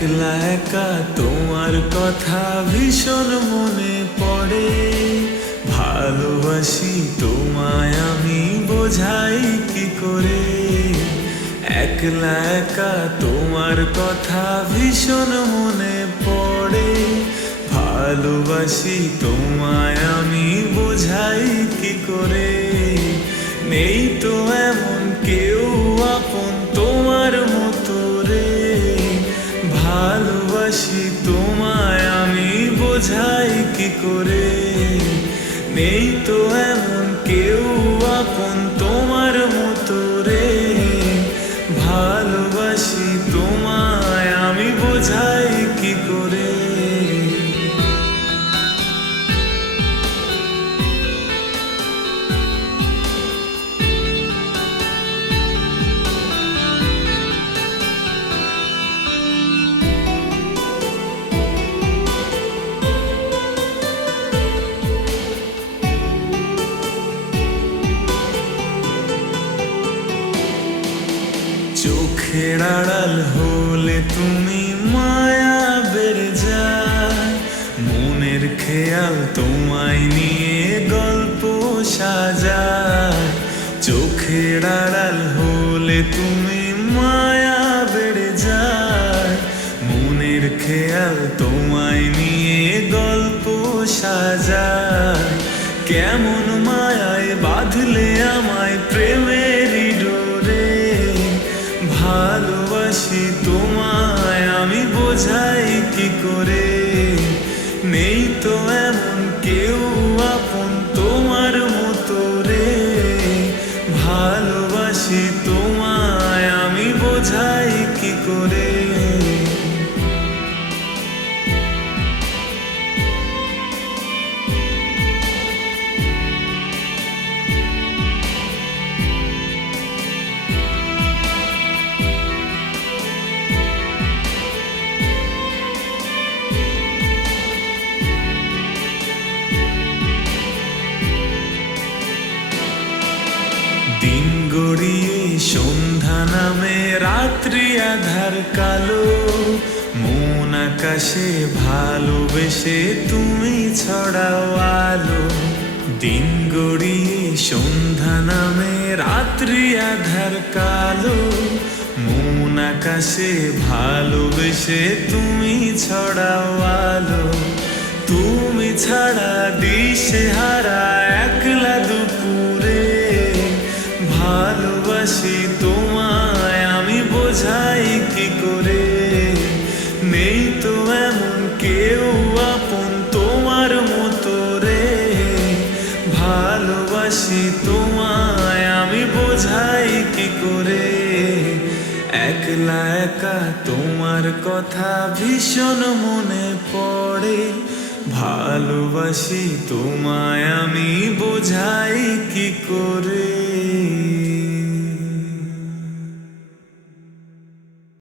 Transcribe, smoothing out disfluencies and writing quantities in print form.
একলা একা তোমার কথা ভীষণ মনে পড়ে, ভালোবাসি তোমায় আমি বোঝাই কি করে। একলা একা তোমার কথা ভীষণ মনে পড়ে, ভালোবাসি তোমায় আমি বোঝাই কি করে। নেই তো এমন কেউ আপন তোমার মতো রে, ভালোবাসি তোমায় আমি বোঝাই কি করে। নেই তো এমন কেউ আপন তোমার মতো রে, ভালোবাসি তোমায় আমি বোঝাই কি করে। চোখের আড়াল হলে তুমি মায়া বেড়ে যায়, মনের খেয়াল তোমায় নিয়ে গল্প সাজায়। চোখের আড়াল হলে তুমি মায়া বেড়ে যায়, মনের খেয়াল তোমায় নিয়ে গল্প সাজায়। কেমন মায়ায় বাঁধলে আমায় প্রেমেরই ডোরে, ভালোবাসি তোমায় আমি বোঝাই কি করে। নেই তো এমন কেউ আপন তোমার মতো রে, ভালোবাসি তোমায় আমি বোঝাই কি করে। দিন গড়িয়ে সন্ধ্যা নামে রাত্রি আধার কালো, মন আকাশে ভালোবেসে তুমি ছড়াও আলো। দিন গড়িয়ে সন্ধ্যা নামে রাত্রি আধার কালো, মন আকাশে ভালোবেসে তুমি ছড়াও আলো। তুমি ছাড়া দিশেহারা একলা দুপুরে, ভালোবাসি তোমায় আমি বোঝাই কি করে। নেই তো এমন কেউ আপন তোমার মতো রে, ভালোবাসি তোমায় আমি বোঝাই কি করে। একলা একা তোমার কথা ভীষণ মনে পড়ে, ভালোবাসি তোমায় আমি বোঝাই কি করে।